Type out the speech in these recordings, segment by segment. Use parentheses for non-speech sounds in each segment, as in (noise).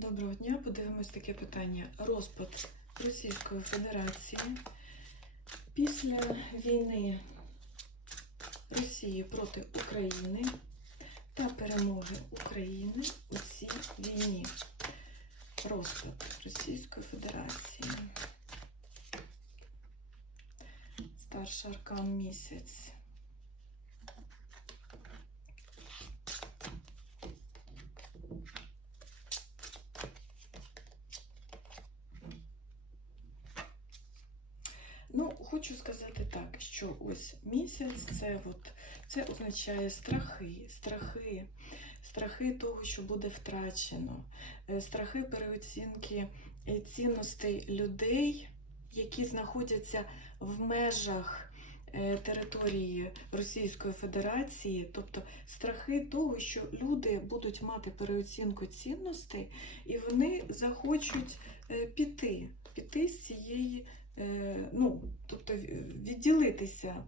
Доброго дня. Подивимось таке питання. Розпад Російської Федерації після війни Росії проти України та перемоги України у цій війні. Розпад Російської Федерації. Старший аркан місяць. Ну, хочу сказати так, що ось місяць це, от, це означає страхи, страхи, страхи того, що буде втрачено, е, страхи переоцінки е, цінностей людей, які знаходяться в межах е, території Російської Федерації, тобто страхи того, що люди будуть мати переоцінку цінностей, і вони захочуть піти, піти з цієї. Е, ну, тобто відділитися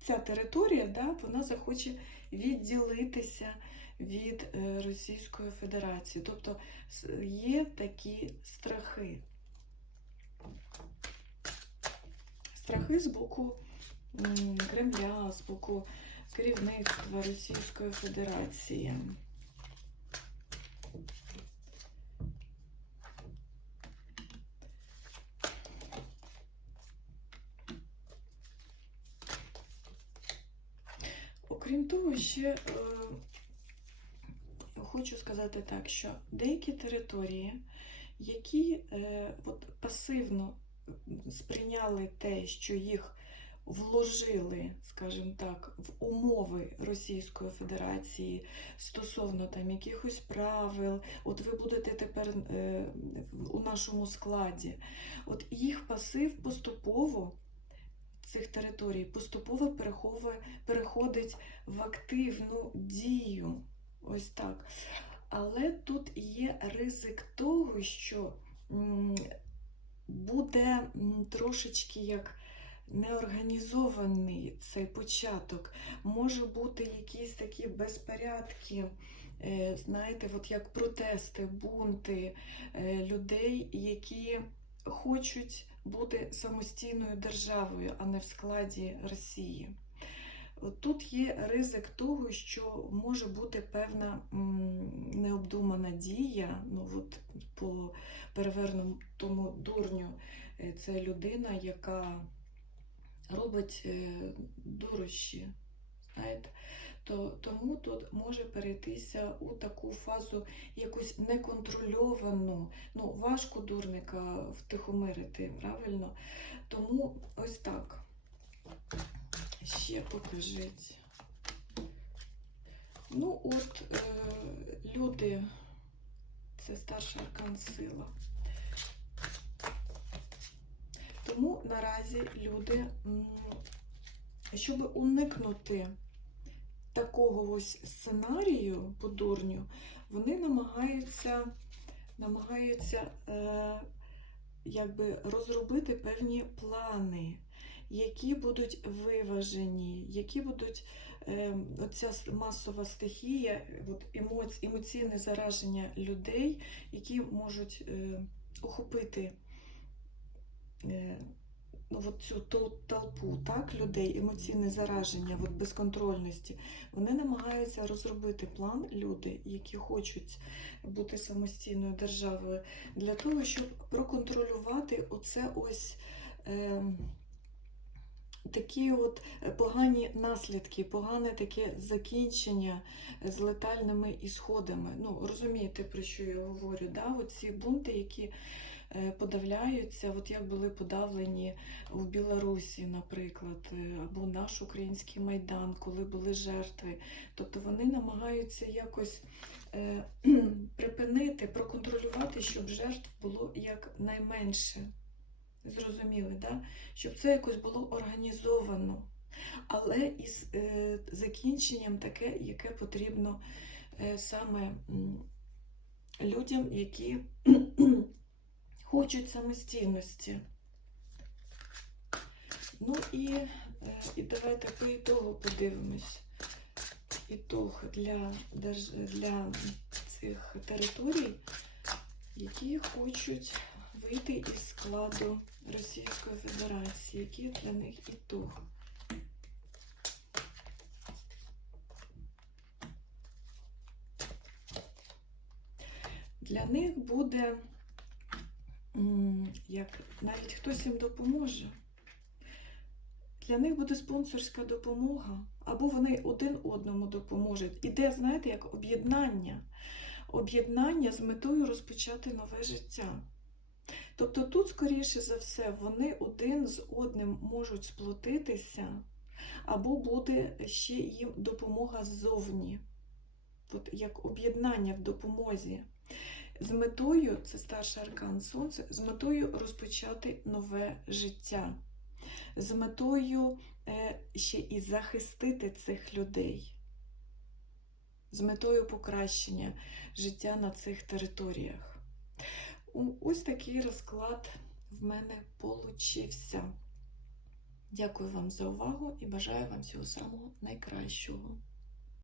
ця територія, да, вона захоче відділитися від е, Російської Федерації. Тобто є такі страхи. Страхи з боку Кремля, з боку керівництва Російської Федерації. Окрім того, ще е, хочу сказати так, що деякі території, які е, от, пасивно сприйняли те, що їх вложили, скажімо так, в умови Російської Федерації стосовно там якихось правил, от ви будете тепер е, у нашому складі, от їх пасив поступово цих територій поступово переховує, переходить в активну дію. Ось так. Але тут є ризик того, що буде трошечки як неорганізований цей початок. Може бути якісь такі безпорядки, е, знаєте, от як протести, бунти е, людей, які хочуть бути самостійною державою, а не в складі Росії. Тут є ризик того, що може бути певна необдумана дія. Ну, от по перевернутому дурню е, це людина, яка робить е, дурощі. Знаєте? То, тому тут може перейтися у таку фазу якусь неконтрольовану. Ну, важко дурника втихомирити, правильно? Тому ось так. Ще покажіть. Ну, от е, люди, це старший аркан сила. Тому наразі люди, щоб уникнути такого ось сценарію по дурню, вони намагаються, намагаються е, якби розробити певні плани, які будуть виважені, які будуть е, оця масова стихія, от емоці, емоційне зараження людей, які можуть е, охопити. Е, от цю толпу так, людей, емоційне зараження, от безконтрольності, вони намагаються розробити план люди, які хочуть бути самостійною державою, для того, щоб проконтролювати оце ось. Е, Такі от погані наслідки, погане таке закінчення з летальними ісходами. Ну, розумієте, про що я говорю? Да? Оці бунти, які е, подавляються, от як були подавлені в Білорусі, наприклад, е, або наш український майдан, коли були жертви. Тобто вони намагаються якось е, (clears throat) припинити, проконтролювати, щоб жертв було якнайменше. Зрозуміли, да? щоб це якось було організовано, але із е, закінченням таке, яке потрібно е, саме людям, які (clears throat) хочуть самостійності. Ну і, е, і давайте по ітогу подивимось. Ітог для, для цих територій які хочуть вийти із складу Російської Федерації, які для них ітог. Для них буде, як навіть хтось їм допоможе. Для них буде спонсорська допомога, або вони один одному допоможуть. Іде, знаєте, як об'єднання. Об'єднання з метою розпочати нове життя. Тобто тут, скоріше за все, вони один з одним можуть сплотитися, або буде ще їм допомога ззовні. От як об'єднання в допомозі. З метою, це старший аркан Сонце, з метою розпочати нове життя, з метою е, ще і захистити цих людей, з метою покращення життя на цих територіях. Ось такий розклад в мене получився. Дякую вам за увагу і бажаю вам всього самого найкращого.